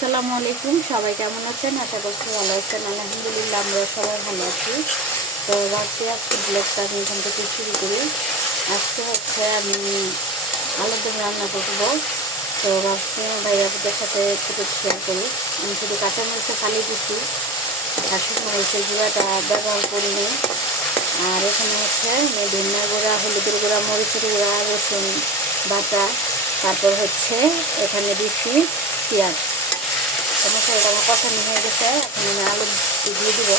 আসসালামু আলাইকুম, সবাই কেমন আছেন? আশা করছি ভালো আছেন। আলহামদুলিল্লাহ আমরা সবাই ভালো আছি। তো ভাবছি আজকে ব্লগটা আমি এখান থেকে শুরু করি। আজকে হচ্ছে আমি আলুর দম রান্না করব। তো ভাবছি ভাইয়াদের সাথে একটু শেয়ার করি। আমি শুধু কাঁচামরিচে ফালি দিচ্ছি, আর শুকনো মরিচের গুঁড়াটা ব্যবহার করিনি। আর এখানে হচ্ছে ধনিয়া গুঁড়া, হলুদের গুঁড়া, মরিচের গুঁড়া, রসুন বাটা, তারপর হচ্ছে এখানে দিচ্ছি পেঁয়াজ। মশলাটা আমার কষানো হয়ে গেছে, এখন আমি আলু দিয়ে দিব।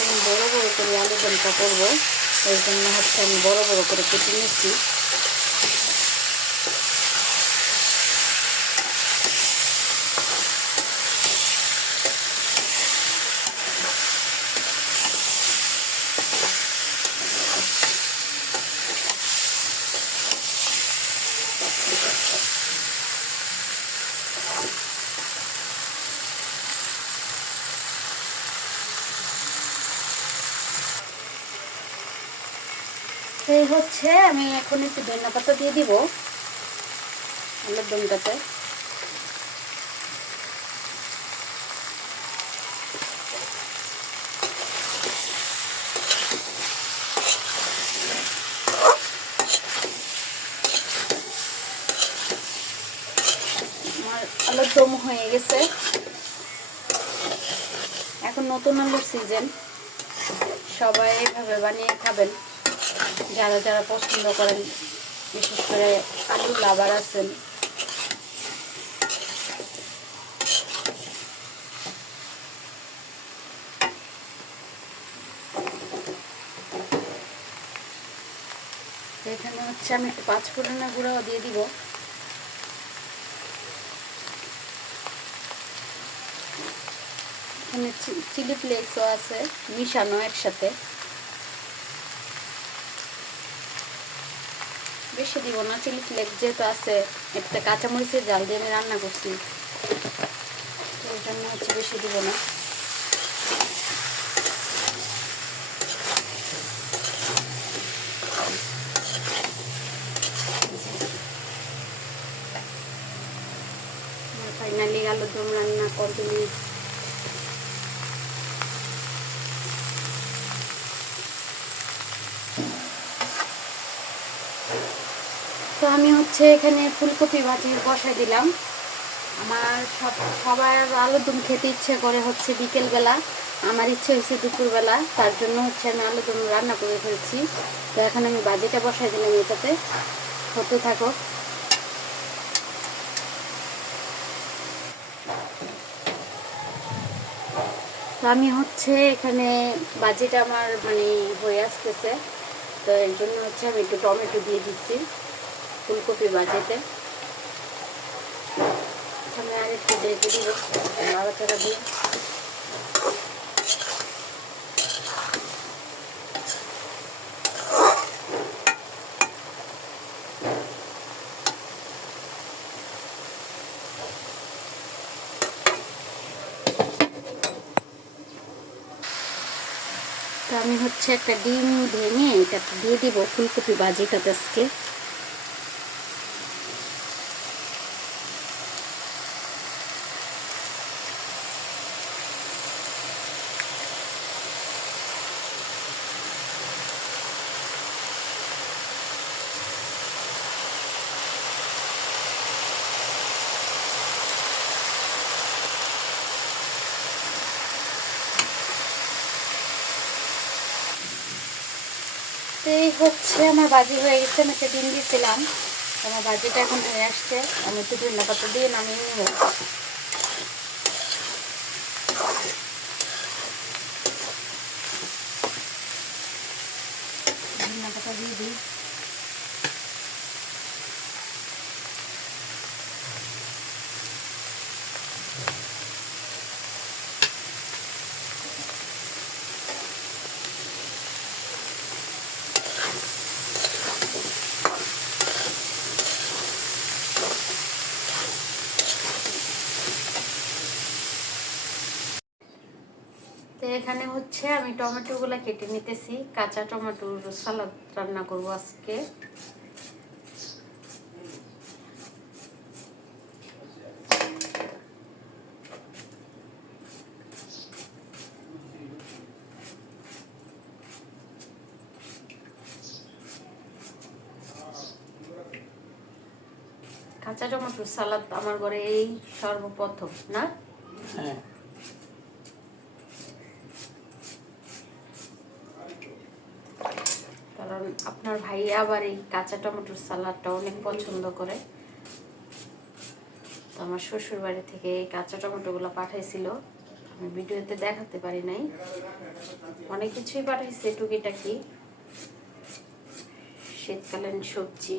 আমি বড়ো বড়ো করে আলু দমটা করবো, ওই জন্য হচ্ছে আমি বড় বড় করে কেটে নিচ্ছি। এই হচ্ছে আমি এখন একটু ধনিয়া পাতা দিয়ে দিব আলুর দমটাতে। আমার আলুর দম হয়ে গেছে। এখন নতুন আলুর সিজন, সবাই এইভাবে বানিয়ে খাবেন যারা যারা পছন্দ করেন, বিশেষ করে আলু লাভার আছেন। এখানে হচ্ছে আমি একটু 5 ফোড়নের গুঁড়াও দিয়ে দিব। এখানে চিলি ফ্লেক্সও আছে মিশানো একসাথে, বেশি দিব না। চিলি ফ্লেক্স যেহেতু আছে, একটা কাঁচামরিচের জাল দিয়ে আমি রান্না করছি, ওই জন্য হচ্ছে বেশি দিব না। ফাইনালি আলুর দম রান্না কমপ্লিট। তো আমি হচ্ছে এখানে ফুলকপি ভাজি বসাই দিলাম। আমার সবার আলুর দম খেতে ইচ্ছে করে হচ্ছে বিকেলবেলা, আমার ইচ্ছে হয়েছে দুপুরবেলা, তার জন্য হচ্ছে আমি আলুর দম রান্না করে ফেলছি। তো এখন আমি ভাজিটা বসাই দিলাম, এটাতে হতে থাকো। তো আমি হচ্ছে এখানে ভাজিটা আমার মানে হয়ে আসতেছে, তো এর জন্য হচ্ছে আমি একটু টমেটো দিয়ে দিচ্ছি ফুলকপি ভাজিতে। আমি আর একটু ঢেকে দিব নাড়াচাড়া দিয়ে। তো আমি হচ্ছে একটা ডিম ভেঙে এটাতে দিয়ে দিব ফুলকপি ভাজিটাতে আজকে। এই হচ্ছে আমার ভাজি হয়ে গেছে, আমি একটা ডিম দিয়েছিলাম, আমার ভাজিটা এখন হয়ে আসছে। আমি একটু ধনিয়া পাতা দিয়ে নামিয়ে নেব। ধনিয়া পাতা দিয়ে দিই। তো এখানে হচ্ছে হচ্ছে আমি টমেটোগুলো কেটে নিতেছি, কাঁচা টমেটোর সালাদ রান্না করব আজকে। কাঁচা টমেটোর সালাদ আমার ঘরে এই সর্বপ্রথম না? হ্যাঁ। কারণ আপনার ভাই আবার এই কাঁচা টমেটোর সালাদটা অনেক পছন্দ করে। তো আমার শ্বশুর বাড়ি থেকে এই কাঁচা টমেটোগুলো পাঠাইছিল, আমি ভিডিওতে দেখাতে পারি নাই। অনেক কিছুই পাঠাইছে, টুকিটাকি শীতকালীন সবজি।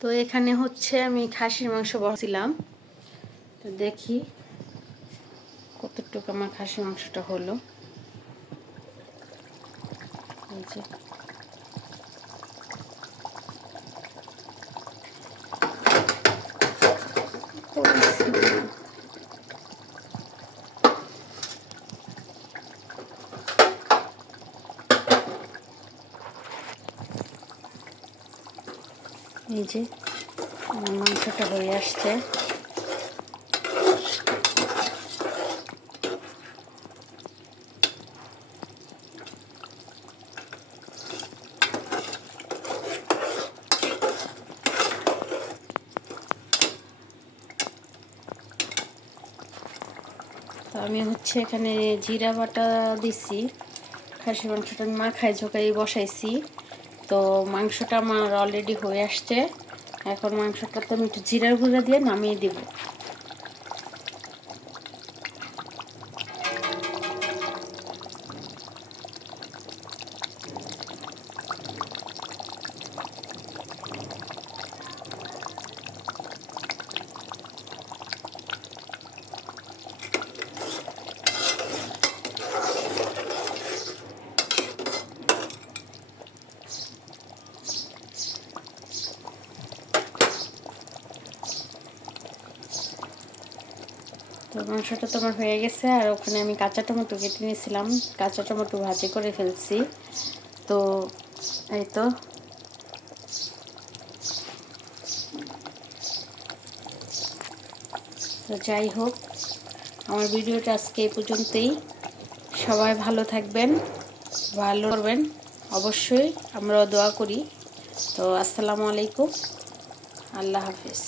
তো এখানে হচ্ছে আমি খাসির মাংস বলছিলাম, তো দেখি কতটুকু আমার খাসির মাংসটা হলো। এই যে এই যে আমার মাংসটা হয়ে আসছে। তো আমি হচ্ছে এখানে জিরা বাটা দিছি, খাসি মাংসটা আমি মাখাই ঝোঁকাই বসাইছি। তো মাংসটা আমার অলরেডি হয়ে আসছে। এখন মাংসটাতে আমি একটু জিরার গুঁড়া দিয়ে নামিয়ে দিব। তো মাংসটা তোমার হয়ে গেছে। আর ওখানে আমি কাঁচা টমেটো কেটে নিয়েছিলাম, কাঁচা টমেটো ভাজি করে ফেলছি। তো এই তো যাই হোক, আমার ভিডিওটা আজকে এই পর্যন্তই। সবাই ভালো থাকবেন, ভালো করবেন অবশ্যই, আমরাও দোয়া করি। তো আসসালামু আলাইকুম, আল্লাহ হাফিজ।